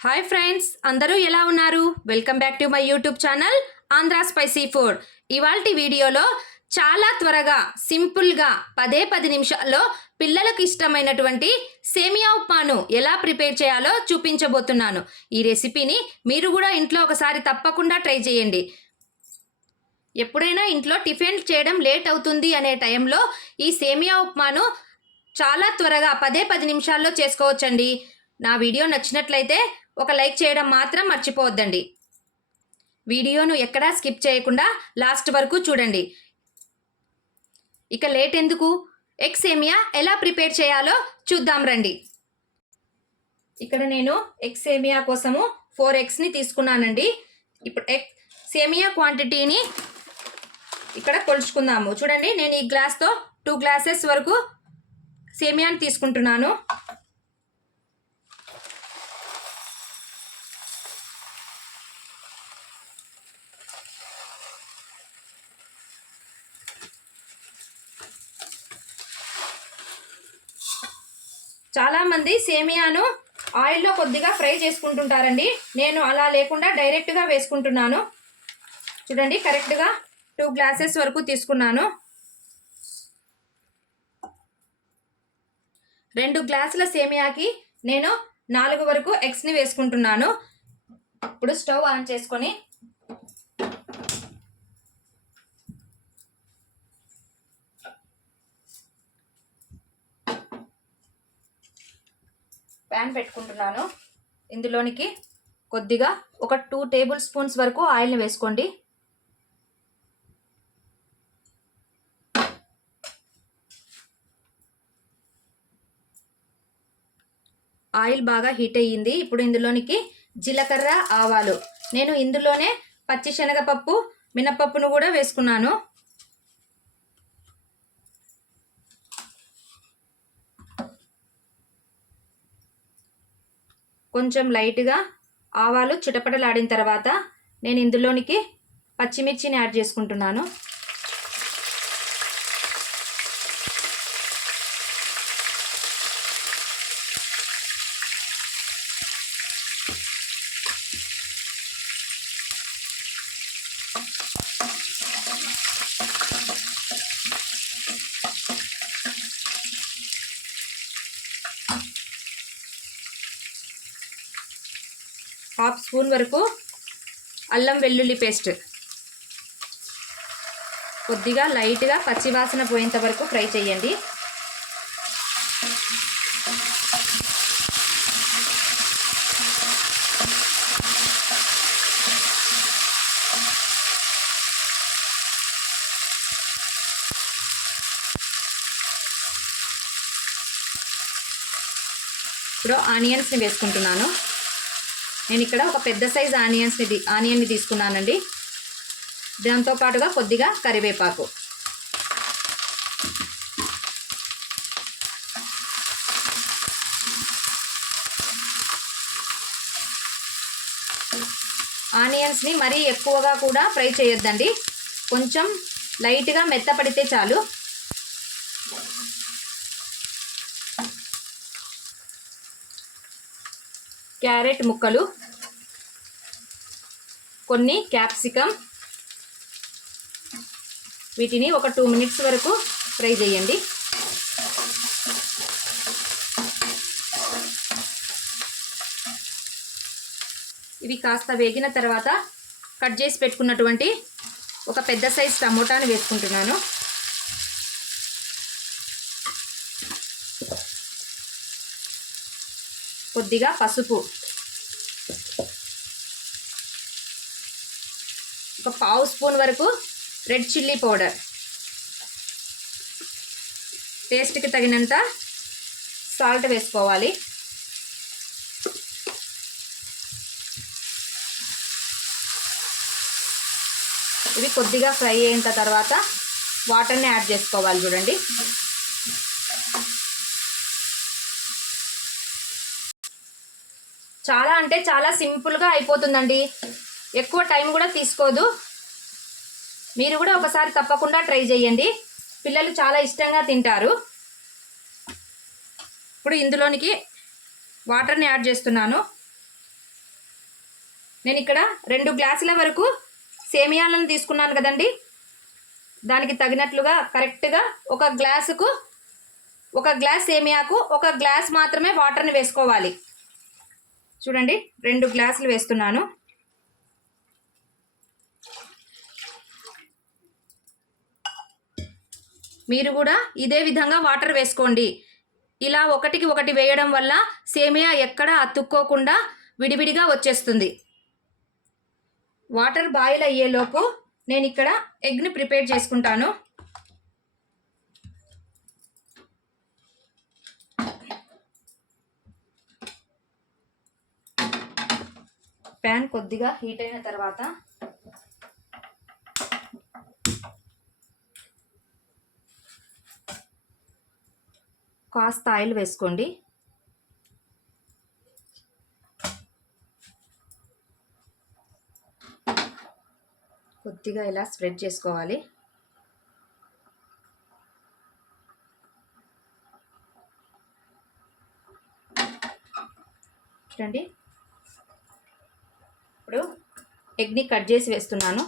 Hi friends, అందరూ ఎలా ఉన్నారు? Welcome back to my YouTube channel Andhra spicy food. ఇవాల్టి వీడియోలో చాలా త్వరగా సింపుల్గా 10 నిమిషాల్లో పిల్లలకు ఇష్టమైనటువంటి సేమియా ఉప్మాను ఎలా ప్రిపేర్ చేయాలో చూపించబోతున్నాను. ఈ రెసిపీని మీరు కూడా ఇంట్లో ఒకసారి తప్పకుండా ట్రై చేయండి. ఎప్పుడైనా ఇంట్లో టిఫిన్ చేయడం లేట్ అవుతుంది అనే టైంలో ఈ సేమియా ఉప్మాను చాలా త్వరగా 10 నిమిషాల్లో చేసుకోవచ్చండి. నా వీడియో నచ్చినట్లయితే ఒక లైక్ చేయడం మాత్రం మర్చిపోవద్దండి. వీడియోను ఎక్కడా స్కిప్ చేయకుండా లాస్ట్ వరకు చూడండి. ఇక లేట్ ఎందుకు, ఎగ్ సేమియా ఎలా ప్రిపేర్ చేయాలో చూద్దాం రండి. ఇక్కడ నేను ఎగ్ సేమియా కోసము 4 ఎగ్స్ని తీసుకున్నానండి. ఇప్పుడు ఎగ్ సేమియా క్వాంటిటీని ఇక్కడ కొలుచుకుందాము. చూడండి, నేను ఈ గ్లాస్తో 2 గ్లాసెస్ వరకు సేమియాని తీసుకుంటున్నాను. చాలామంది సేమియాను ఆయిల్లో కొద్దిగా ఫ్రై చేసుకుంటుంటారండి. నేను అలా లేకుండా డైరెక్ట్గా వేసుకుంటున్నాను. చూడండి, కరెక్ట్గా 2 గ్లాసెస్ వరకు తీసుకున్నాను. 2 గ్లాసుల సేమియాకి నేను 4 వరకు ఎగ్స్ని వేసుకుంటున్నాను. ఇప్పుడు స్టవ్ ఆన్ చేసుకొని ప్యాన్ పెట్టుకుంటున్నాను. ఇందులోనికి కొద్దిగా ఒక 2 టేబుల్ స్పూన్స్ వరకు ఆయిల్ని వేసుకోండి. ఆయిల్ బాగా హీట్ అయ్యింది. ఇప్పుడు ఇందులోనికి జీలకర్ర, ఆవాలు, నేను ఇందులోనే పచ్చిశనగపప్పు, మినపప్పును కూడా వేసుకున్నాను. కొంచెం లైట్గా ఆవాలు చిటపటలాడిన తర్వాత నేను ఇందులోనికి పచ్చిమిర్చిని యాడ్ చేసుకుంటున్నాను. హాఫ్ స్పూన్ వరకు అల్లం వెల్లుల్లి పేస్ట్, కొద్దిగా లైట్గా పచ్చివాసన పోయేంత వరకు ఫ్రై చేయండి. ఇప్పుడు ఆనియన్స్ని వేసుకుంటున్నాను. నేను ఇక్కడ ఒక పెద్ద సైజ్ ఆనియన్ని తీసుకున్నానండి. దాంతోపాటుగా కొద్దిగా కరివేపాకు, ఆనియన్స్ని మరీ ఎక్కువగా కూడా ఫ్రై చేయొద్దండి, కొంచెం లైట్గా మెత్తపడితే చాలు. క్యారెట్ ముక్కలు, కొన్ని క్యాప్సికమ్, వీటిని ఒక 2 మినిట్స్ వరకు ఫ్రై చేయండి. ఇవి కాస్త వేగిన తర్వాత కట్ చేసి పెట్టుకున్నటువంటి ఒక పెద్ద సైజ్ టమోటాని వేసుకుంటున్నాను. కొద్దిగా పసుపు, ఒక పావు స్పూన్ వరకు రెడ్ చిల్లీ పౌడర్, టేస్ట్కి తగినంత సాల్ట్ వేసుకోవాలి. ఇవి కొద్దిగా ఫ్రై అయిన తర్వాత వాటర్ని యాడ్ చేసుకోవాలి. చూడండి, చాలా అంటే చాలా సింపుల్గా అయిపోతుందండి. ఎక్కువ టైం కూడా తీసుకోదు. మీరు కూడా ఒకసారి తప్పకుండా ట్రై చేయండి. పిల్లలు చాలా ఇష్టంగా తింటారు. ఇప్పుడు ఇందులోనికి వాటర్ని యాడ్ చేస్తున్నాను. నేను ఇక్కడ 2 గ్లాసుల వరకు సేమియాలను తీసుకున్నాను కదండి. దానికి తగినట్లుగా కరెక్ట్గా ఒక గ్లాస్ సేమియాకు 1 గ్లాస్ మాత్రమే వాటర్ని వేసుకోవాలి. చూడండి 2 గ్లాసులు వేస్తున్నాను. మీరు కూడా ఇదే విధంగా వాటర్ వేసుకోండి. ఇలా ఒకటికి ఒకటి వేయడం వల్ల సేమియా ఎక్కడ అతుక్కోకుండా విడివిడిగా వచ్చేస్తుంది. వాటర్ బాయిల్ అయ్యేలోపు నేను ఇక్కడ ఎగ్ని ప్రిపేర్ చేసుకుంటాను. ప్యాన్ కొద్దిగా హీట్ అయిన తర్వాత కాస్త ఆయిల్ వేసుకోండి. కొద్దిగా ఇలా స్ప్రెడ్ చేసుకోవాలి. చూడండి ఇప్పుడు ఎగ్ని కట్ చేసి వేస్తున్నాను.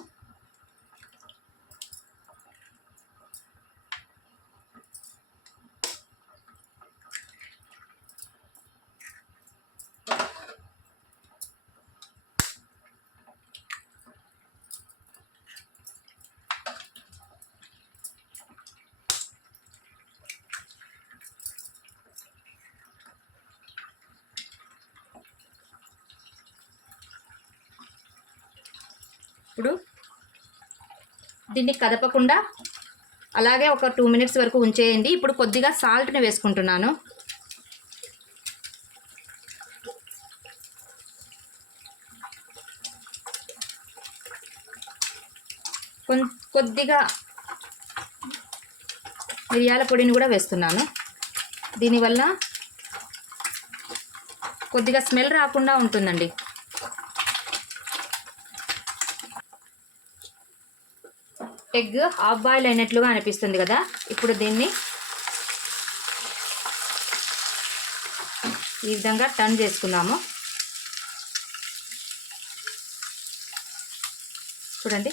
ఇప్పుడు దీన్ని కదపకుండా అలాగే ఒక 2 మినిట్స్ వరకు ఉంచేయండి. ఇప్పుడు కొద్దిగా సాల్ట్ని వేసుకుంటున్నాను. కొద్దిగా మిరియాల పొడిని కూడా వేస్తున్నాను. దీనివల్ల కొద్దిగా స్మెల్ రాకుండా ఉంటుందండి. ఎగ్ హాఫ్ బాయిల్ అయినట్లుగా అనిపిస్తుంది కదా. ఇప్పుడు దీన్ని ఈ విధంగా టర్న్ చేసుకుందాము. చూడండి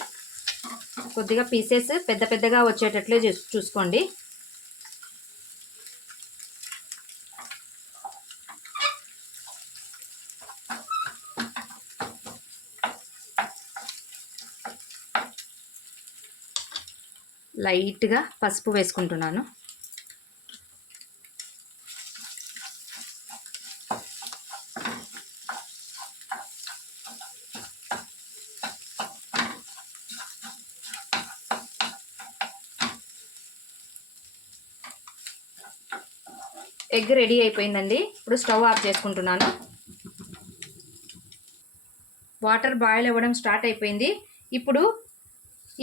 కొద్దిగా పీసెస్ పెద్ద పెద్దగా వచ్చేటట్లే చూసుకోండి. లైట్గా పసుపు వేసుకుంటున్నాను. ఎగ్ రెడీ అయిపోయిందండి. ఇప్పుడు స్టవ్ ఆఫ్ చేసుకుంటున్నాను. వాటర్ బాయిల్ అవ్వడం స్టార్ట్ అయిపోయింది. ఇప్పుడు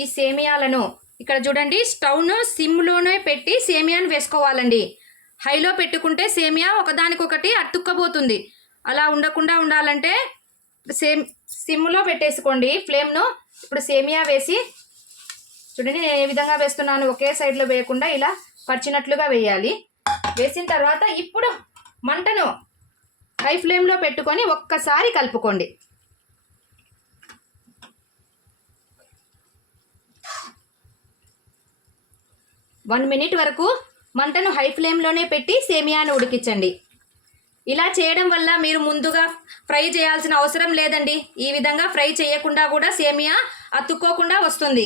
ఈ సేమియాలను ఇక్కడ చూడండి, స్టవ్ను సిమ్లోనే పెట్టి సేమియాను వేసుకోవాలండి. హైలో పెట్టుకుంటే సేమియా ఒకదానికొకటి అతుక్కపోతుంది. అలా ఉండకుండా ఉండాలంటే సిమ్లో పెట్టేసుకోండి ఫ్లేమ్ను. ఇప్పుడు సేమియా వేసి చూడండి నేను ఏ విధంగా వేస్తున్నాను. ఒకే సైడ్లో వేయకుండా ఇలా పరిచినట్లుగా వేయాలి. వేసిన తర్వాత ఇప్పుడు మంటను హై ఫ్లేమ్లో పెట్టుకొని ఒక్కసారి కలుపుకోండి. వన్ మినిట్ వరకు మంటను హై ఫ్లేమ్లోనే పెట్టి సేమియాను ఉడికించండి. ఇలా చేయడం వల్ల మీరు ముందుగా ఫ్రై చేయాల్సిన అవసరం లేదండి. ఈ విధంగా ఫ్రై చేయకుండా కూడా సేమియా అతుక్కోకుండా వస్తుంది.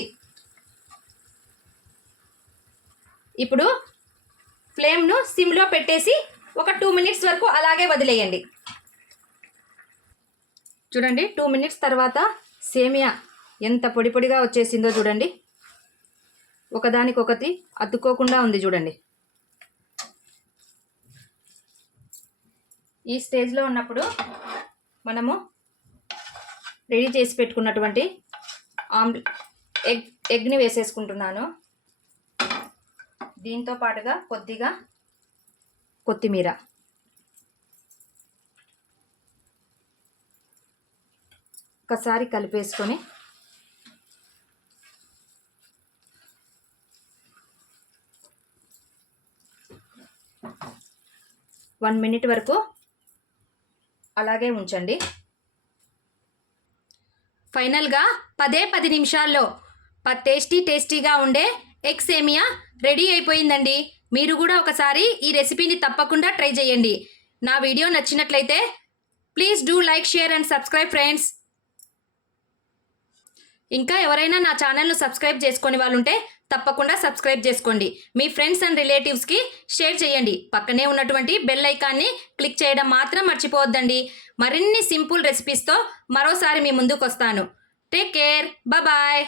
ఇప్పుడు ఫ్లేమ్ను సిమ్లో పెట్టేసి ఒక 2 మినిట్స్ వరకు అలాగే వదిలేయండి. చూడండి 2 మినిట్స్ తర్వాత సేమియా ఎంత పొడి పొడిగా వచ్చేసిందో చూడండి. ఒకదానికొకటి అతుక్కోకుండా ఉంది చూడండి. ఈ స్టేజ్లో ఉన్నప్పుడు మనము రెడీ చేసి పెట్టుకున్నటువంటి ఎగ్ని వేసేసుకుంటున్నాను. దీంతో పాటుగా కొద్దిగా కొత్తిమీర, ఒకసారి కలిపేసుకొని వన్ మినిట్ వరకు అలాగే ఉంచండి. ఫైనల్గా 10 నిమిషాల్లో టేస్టీగా ఉండే ఎగ్ సేమియా రెడీ అయిపోయిందండి. మీరు కూడా ఒకసారి ఈ రెసిపీని తప్పకుండా ట్రై చేయండి. నా వీడియో నచ్చినట్లయితే please do like, share and subscribe friends. ఇంకా ఎవరైనా నా ఛానల్ను సబ్స్క్రైబ్ చేసుకొని వాళ్ళు ఉంటే తప్పకుండా సబ్స్క్రైబ్ చేసుకోండి. మీ ఫ్రెండ్స్ అండ్ రిలేటివ్స్కి షేర్ చేయండి. పక్కనే ఉన్నటువంటి బెల్ ఐకాన్ని క్లిక్ చేయడం మాత్రం మర్చిపోవద్దండి. మరిన్ని సింపుల్ రెసిపీస్తో మరోసారి మీ ముందుకు వస్తాను. Take care, bye.